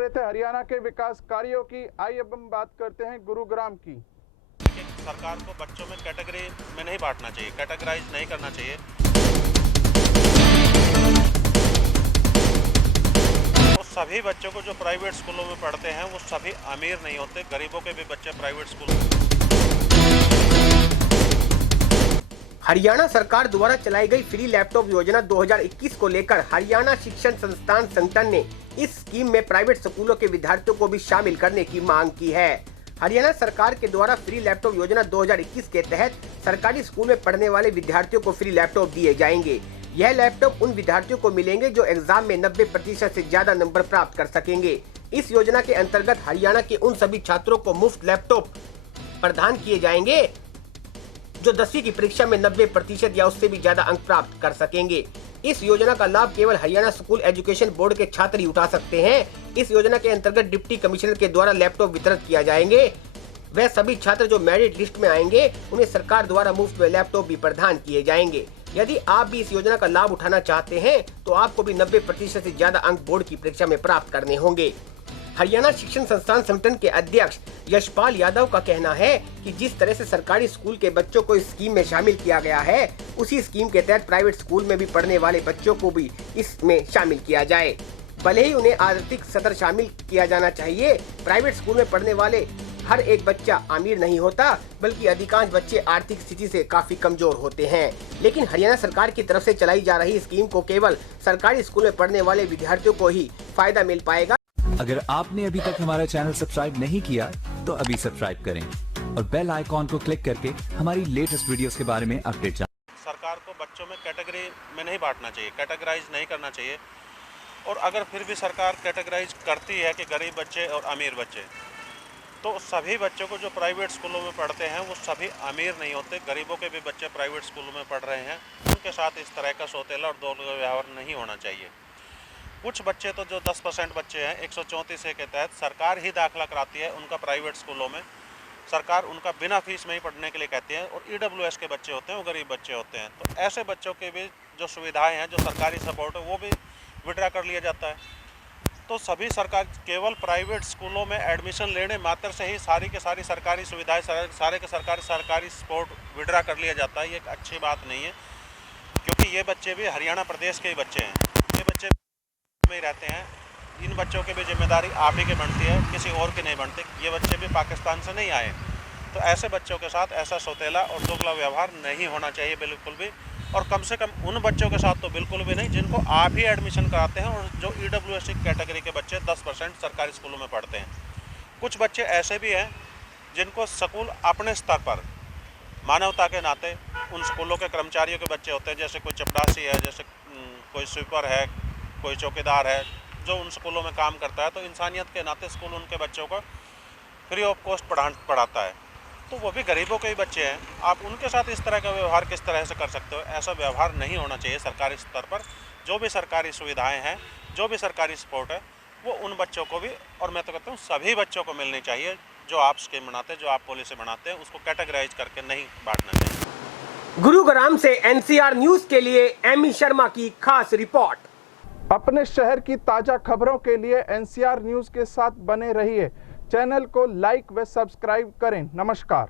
रहे थे हरियाणा के विकास कार्यों की। आइए अब हम बात करते हैं गुरुग्राम की। सरकार को बच्चों में कैटेगरी में नहीं बांटना चाहिए, कैटेगराइज नहीं करना चाहिए। वो सभी बच्चों को जो प्राइवेट स्कूलों में पढ़ते हैं वो सभी अमीर नहीं होते, गरीबों के भी बच्चे प्राइवेट स्कूल। हरियाणा सरकार द्वारा चलाई गई फ्री लैपटॉप योजना 2021 को लेकर हरियाणा शिक्षण संस्थान संगठन ने इस स्कीम में प्राइवेट स्कूलों के विद्यार्थियों को भी शामिल करने की मांग की है। हरियाणा सरकार के द्वारा फ्री लैपटॉप योजना 2021 के तहत सरकारी स्कूल में पढ़ने वाले विद्यार्थियों को फ्री लैपटॉप दिए जाएंगे। यह लैपटॉप उन विद्यार्थियों को मिलेंगे जो एग्जाम में 90% से ज्यादा नंबर प्राप्त कर सकेंगे। इस योजना के अंतर्गत हरियाणा के उन सभी छात्रों को मुफ्त लैपटॉप प्रदान किए जाएंगे जो 10वीं की परीक्षा में 90% या उससे भी ज्यादा अंक प्राप्त कर सकेंगे। इस योजना का लाभ केवल हरियाणा स्कूल एजुकेशन बोर्ड के छात्र ही उठा सकते हैं। इस योजना के अंतर्गत डिप्टी कमिश्नर के द्वारा लैपटॉप वितरित किया जाएंगे। वह सभी छात्र जो मेरिट लिस्ट में आएंगे उन्हें सरकार द्वारा मुफ्त में लैपटॉप भी प्रदान किए जाएंगे। यदि आप भी इस योजना का लाभ उठाना चाहते हैं तो आपको भी 90% से ज्यादा अंक बोर्ड की परीक्षा में प्राप्त करने होंगे। हरियाणा शिक्षण संस्थान संगठन के अध्यक्ष यशपाल यादव का कहना है कि जिस तरह से सरकारी स्कूल के बच्चों को इस स्कीम में शामिल किया गया है, उसी स्कीम के तहत प्राइवेट स्कूल में भी पढ़ने वाले बच्चों को भी इसमें शामिल किया जाए। भले ही उन्हें आर्थिक सदर शामिल किया जाना चाहिए। प्राइवेट स्कूल में पढ़ने वाले हर एक बच्चा अमीर नहीं होता, बल्कि अधिकांश बच्चे आर्थिक स्थिति से काफी कमजोर होते हैं। लेकिन हरियाणा सरकार की तरफ से चलाई जा रही स्कीम को केवल सरकारी स्कूल में पढ़ने वाले विद्यार्थियों को ही फायदा मिल पाएगा। अगर आपने अभी तक हमारा चैनल सब्सक्राइब नहीं किया तो अभी सब्सक्राइब करें और बेल आइकॉन को क्लिक करके हमारी लेटेस्ट वीडियोस के बारे में अपडेट जानें। सरकार को बच्चों में कैटेगरी में नहीं बांटना चाहिए, कैटेगराइज नहीं करना चाहिए। और अगर फिर भी सरकार कैटेगराइज करती है कि गरीब बच्चे और अमीर बच्चे, तो सभी बच्चों को जो प्राइवेट स्कूलों में पढ़ते हैं वो सभी अमीर नहीं होते, गरीबों के भी बच्चे प्राइवेट स्कूलों में पढ़ रहे हैं। उनके साथ इस तरह का सौतेला और दोगला व्यवहार नहीं होना चाहिए। कुछ बच्चे तो जो 10% बच्चे हैं 134A के तहत सरकार ही दाखिला कराती है उनका प्राइवेट स्कूलों में। सरकार उनका बिना फीस में ही पढ़ने के लिए कहती है। और EWS के बच्चे होते हैं, वो गरीब बच्चे होते हैं। तो ऐसे बच्चों के भी जो सुविधाएं हैं, जो सरकारी सपोर्ट है, वो भी विड्रा कर लिया जाता है। तो सभी सरकार केवल प्राइवेट स्कूलों में एडमिशन लेने मात्र से ही सारी के सारी सरकारी सुविधाएं, सारे के सरकारी सपोर्ट विड्रा कर लिया जाता है। ये एक अच्छी बात नहीं है, क्योंकि ये बच्चे भी हरियाणा प्रदेश के ही बच्चे हैं। ये बच्चे में ही रहते हैं। इन बच्चों की भी जिम्मेदारी आप ही की बनती है, किसी और की नहीं बनती। ये बच्चे भी पाकिस्तान से नहीं आए। तो ऐसे बच्चों के साथ ऐसा सौतेला और दोगला व्यवहार नहीं होना चाहिए बिल्कुल भी। और कम से कम उन बच्चों के साथ तो बिल्कुल भी नहीं जिनको आप ही एडमिशन कराते हैं और जो EWS कैटेगरी के बच्चे 10% सरकारी स्कूलों में पढ़ते हैं। कुछ बच्चे ऐसे भी हैं जिनको स्कूल अपने स्तर पर मानवता के नाते उन स्कूलों के कर्मचारियों के बच्चे होते हैं, जैसे कोई चपरासी है, जैसे कोई स्वीपर है, कोई चौकीदार है, जो उन स्कूलों में काम करता है। तो इंसानियत के नाते स्कूल उनके बच्चों को फ्री ऑफ कॉस्ट पढ़ाता है। तो वो भी गरीबों के ही बच्चे हैं। आप उनके साथ इस तरह का व्यवहार किस तरह से कर सकते हो? ऐसा व्यवहार नहीं होना चाहिए सरकारी स्तर पर। जो भी सरकारी सुविधाएं हैं, जो भी सरकारी सपोर्ट है, वो उन बच्चों को भी, और मैं तो कहता हूँ सभी बच्चों को मिलनी चाहिए। जो आप स्कीम बनाते हैं, जो आप पॉलिसी बनाते हैं, उसको कैटेगराइज करके नहीं बांटना चाहिए। गुरुग्राम से NCR न्यूज के लिए एमी शर्मा की खास रिपोर्ट। अपने शहर की ताजा खबरों के लिए NCR न्यूज के साथ बने रहिए। चैनल को लाइक व सब्सक्राइब करें। नमस्कार।